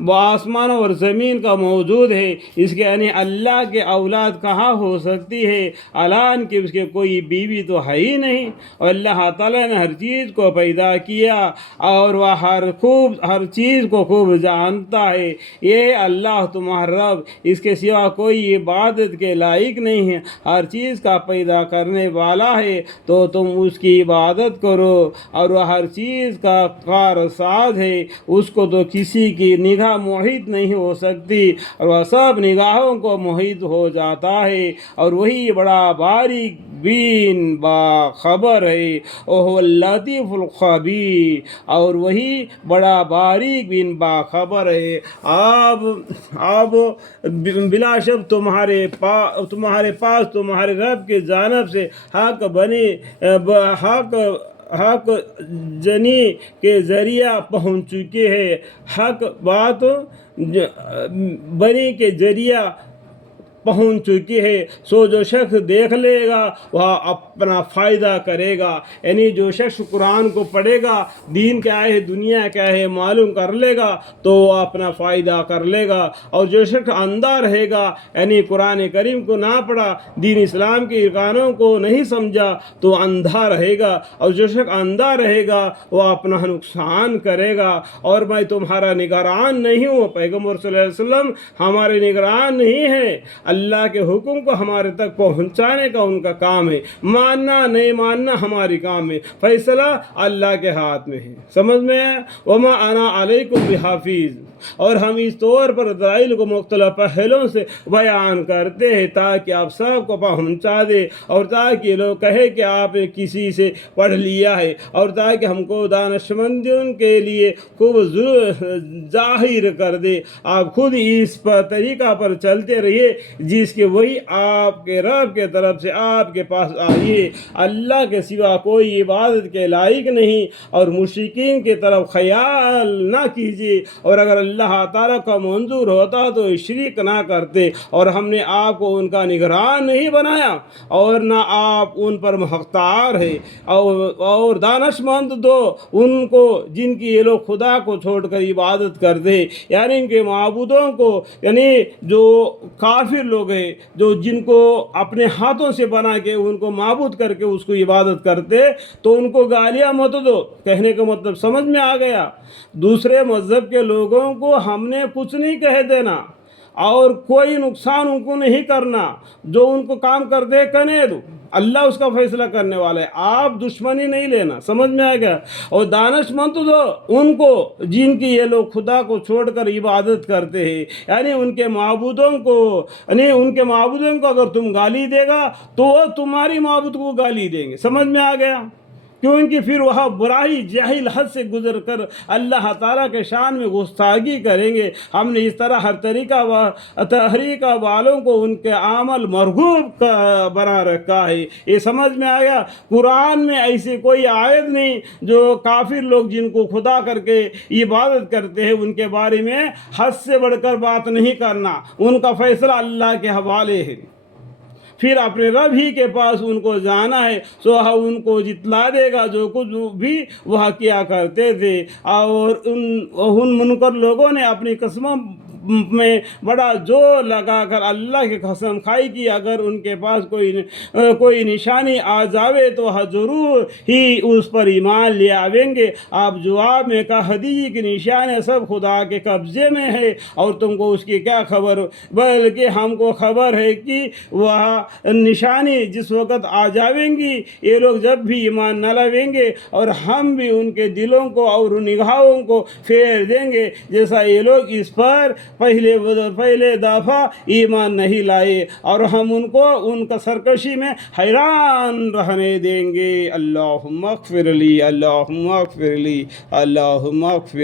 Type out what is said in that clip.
وہ آسمان اور زمین کا موجود ہے، اس کے یعنی اللہ کے اولاد کہاں ہو سکتی ہے؟ اعلان کہ اس کے کوئی بیوی تو ہے ہی نہیں، اور اللہ تعالیٰ نے ہر چیز کو پیدا کیا اور وہ ہر چیز کو خوب جانتا ہے۔ یہ اللہ تمہارا رب، اس کے سوا کوئی عبادت کے لائق نہیں ہے، ہر چیز کا پیدا کرنے والا ہے، تو تم اس کی عبادت کرو، اور وہ ہر چیز کا کارساز ہے، اس کو تو کسی کی نگاہ محیط نہیں ہو سکتی، اور وہ سب نگاہوں کو محیط ہو جاتا ہے، اور وہی بڑا باریک بین باخبر ہے، وہ اللطیف الخبیر، اور وہی بڑا باریک بین باخبر ہے۔ اب بلا شک تمہارے پاس تمہارے رب کی جانب سے حق جنی کے ذریعہ پہنچ چکے ہیں، حق بات بنی کے ذریعہ پہنچ چکی ہے، سو جو شخص دیکھ لے گا وہ اپنا فائدہ کرے گا، یعنی جو شخص قرآن کو پڑھے گا، دین کیا ہے دنیا کیا ہے معلوم کر لے گا تو وہ اپنا فائدہ کر لے گا، اور جو شخص اندھا رہے گا یعنی قرآن کریم کو نہ پڑھا، دین اسلام کے ارکانوں کو نہیں سمجھا تو اندھا رہے گا، اور جو شخص اندھا رہے گا وہ اپنا نقصان کرے گا۔ اور میں تمہارا نگران نہیں ہوں، پیغمبر صلی اللہ علیہ وسلم ہمارے نگران نہیں ہیں، اللہ کے حکم کو ہمارے تک پہنچانے کا ان کا کام ہے، ماننا نہیں ماننا ہماری کام ہے، فیصلہ اللہ کے ہاتھ میں ہے۔ سمجھ میں ہے؟ وما انا علیکم بحافظ۔ اور ہم اس طور پر دلائل کو مختلف پہلوں سے بیان کرتے ہیں تاکہ آپ سب کو پہنچا دے، اور تاکہ لوگ کہے کہ آپ نے کسی سے پڑھ لیا ہے، اور تاکہ ہم کو دانشمندوں کے لیے خوب ظاہر کر دے۔ آپ خود اس طریقہ پر چلتے رہیے جس کے وہی آپ کے رب کے طرف سے آپ کے پاس آئی ہے، اللہ کے سوا کوئی عبادت کے لائق نہیں، اور مشرکین کی طرف خیال نہ کیجیے، اور اگر اللہ تعالیٰ کا منظور ہوتا تو شرک نہ کرتے، اور ہم نے آپ کو ان کا نگران نہیں بنایا اور نہ آپ ان پر مختار ہے، اور دانش مند دو ان کو جن کی یہ لوگ خدا کو چھوڑ کر عبادت کرتے، یعنی ان کے معبودوں کو، یعنی جو کافر لوگ ہیں جو جن کو اپنے ہاتھوں سے بنا کے ان کو معبود کر کے اس کو عبادت کرتے، تو ان کو گالیاں مت دو۔ کہنے کا مطلب سمجھ میں آ گیا؟ دوسرے مذہب کے لوگوں کو ہم نے کچھ نہیں کہہ دینا اور کوئی نقصان ان کو نہیں کرنا، جو ان کو کام کرتے کرنے دو، اللہ اس کا فیصلہ کرنے والا ہے، آپ دشمنی نہیں لینا۔ سمجھ میں آ گیا؟ اور دانش مند دو ان کو جن کی یہ لوگ خدا کو چھوڑ کر عبادت کرتے ہیں، یعنی ان کے معبودوں کو، اگر تم گالی دے گا تو وہ تمہاری معبود کو گالی دیں گے۔ سمجھ میں آ گیا؟ کیونکہ پھر وہ برائی جاہل حد سے گزر کر اللہ تعالیٰ کے شان میں گستاخی کریں گے۔ ہم نے اس طرح ہر طریقہ والوں کو ان کے عمل مرغوب بنا رکھا ہے۔ یہ سمجھ میں آیا؟ قرآن میں ایسی کوئی آیت نہیں جو کافر لوگ جن کو خدا کر کے عبادت کرتے ہیں ان کے بارے میں حد سے بڑھ کر بات نہیں کرنا، ان کا فیصلہ اللہ کے حوالے ہے، پھر اپنے رب ہی کے پاس ان کو جانا ہے، سو ان کو جتلا دے گا جو کچھ بھی وہ کیا کرتے تھے۔ اور ان منکر لوگوں نے اپنی قسموں میں بڑا زور لگا کر اللہ کی قسم کھائی کہ اگر ان کے پاس کوئی نشانی آ جاوے تو وہ ضرور ہی اس پر ایمان لے آویں گے۔ آپ جواب میں کہا دیجیے کہ نشانیاں سب خدا کے قبضے میں ہے اور تم کو اس کی کیا خبر، بلکہ ہم کو خبر ہے کہ وہ نشانی جس وقت آ جاویں گی یہ لوگ جب بھی ایمان نہ لائیں گے، اور ہم بھی ان کے دلوں کو اور نگاہوں کو پھیر دیں گے جیسا یہ لوگ اس پر پہلے دفعہ ایمان نہیں لائے، اور ہم ان کو ان کا سرکشی میں حیران رہنے دیں گے۔ اللہم اغفر لی، اللہم اغفر لی، اللہم اغفر